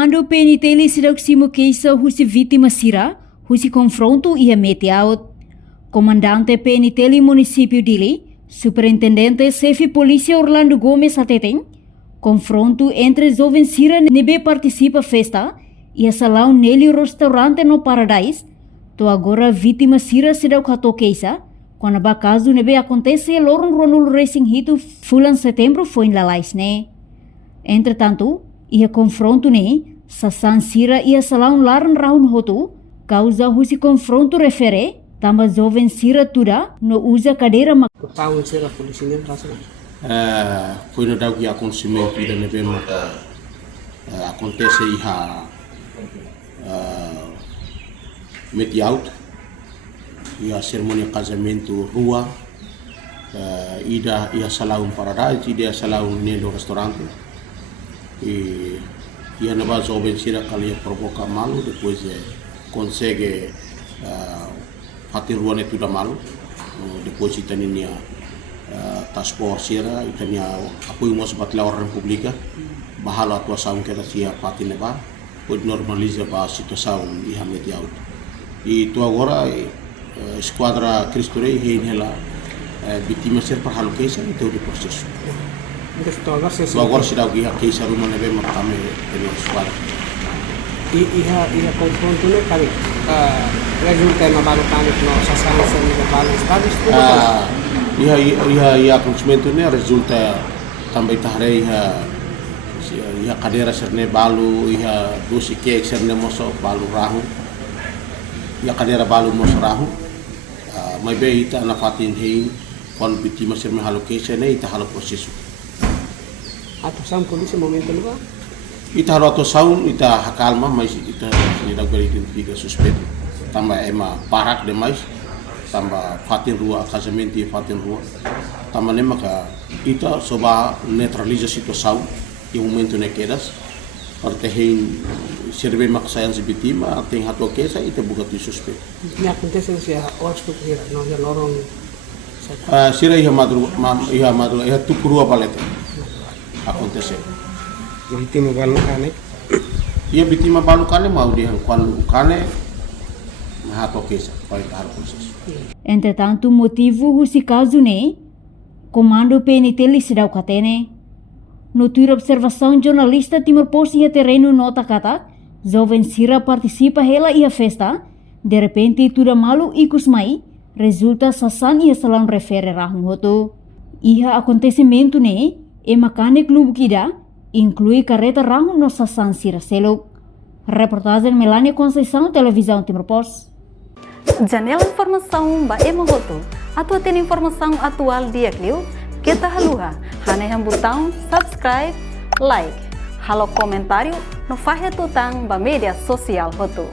Comando PNTL Sidaksimo Keisa husi vítima sira, husi confronto ia mete out. Comandante PNTL Município Dili, Superintendente Chefe Polícia Orlando Gomes Ateteng, confronto entre jovens sira nebe participa festa e a salão nele restaurante no Paradise, to agora vítima sira sidau kato Keisa, quando a caso nebe acontece lorong Ronul Racing Hito fulan setembro foi em lalais ne. Entretanto, ia confronto ne, sasan sira ia salão laran raun hotu, causa husi confronto refere, tamba jovem sira tuda no usa cadeira mak. Tahun sira polisi ni rasa. Foi no dau que acontecimento da neve maka acontece iha meti out ia cerimônia casamento rua ida ia salão Paradise ida salão nelo restaurante e ia nova jovem sira kali provoca malu depois consegue fazer rua netu da malu depois itania taspor sira itania apoio mos batla orang publika bahalo atua saung kera sia patine ba pode normaliza ba situação iha meti out e tu agora esquadra Cristo Rei hela vítima ser para halo keisa itu di proses. Tu agora se dá o guia keisa rumah nebe makame dengan esquadra. Iha confronto ne kali resulta na balu kami no sasana sen na balu status tu. Iha acontecimento ne resulta também tahre iha cadeira serne balu iha dosi kek serne moso balu rahu. Iha cadeira balu moso rahu. Mai be ita na fatin hein kon vítima ser me halo keisa ne ita halo prosesu. Atau sam polisi momento lupa. Ita halo atau saun ita hakalma mais ita tidak beridentifica suspeito. Tambah ema parak demais tambah fatin rua casamento e fatin rua. Tambah ne maka ita soba neutraliza situação e momento ne quedas. Parte hein serve maksayan si vítima tem hato keisa ita buka tu suspeito. Ini acontece se horas tu kira no ya lorong. Sira iha madru iha tu kurua palete. Acontece. Vítima balu kane. Ia vítima balu kane mau dia quando kane hato keisa vai para proses. Entretanto, motivo husi caso ne, Comando PNTL Sidau Katene. No tour observação jornalista Timor Poste ia terreno nota kata, jovem sira participa hela ia festa, de repente tudo malu ikus mai, resulta sasan ia salão refere rahung hoto. Iha acontecimento ne, e makane klubu kida, inclui carreta rahung no sasan sira selok. Reportagem Melania Conceição, Televisão Timor Poste. Janela informação ba emohoto, atau ten informação atual dia kliu, kita haluha, hane yang butang subscribe, like, halo komentário no fahe tutang ba media sosial hoto.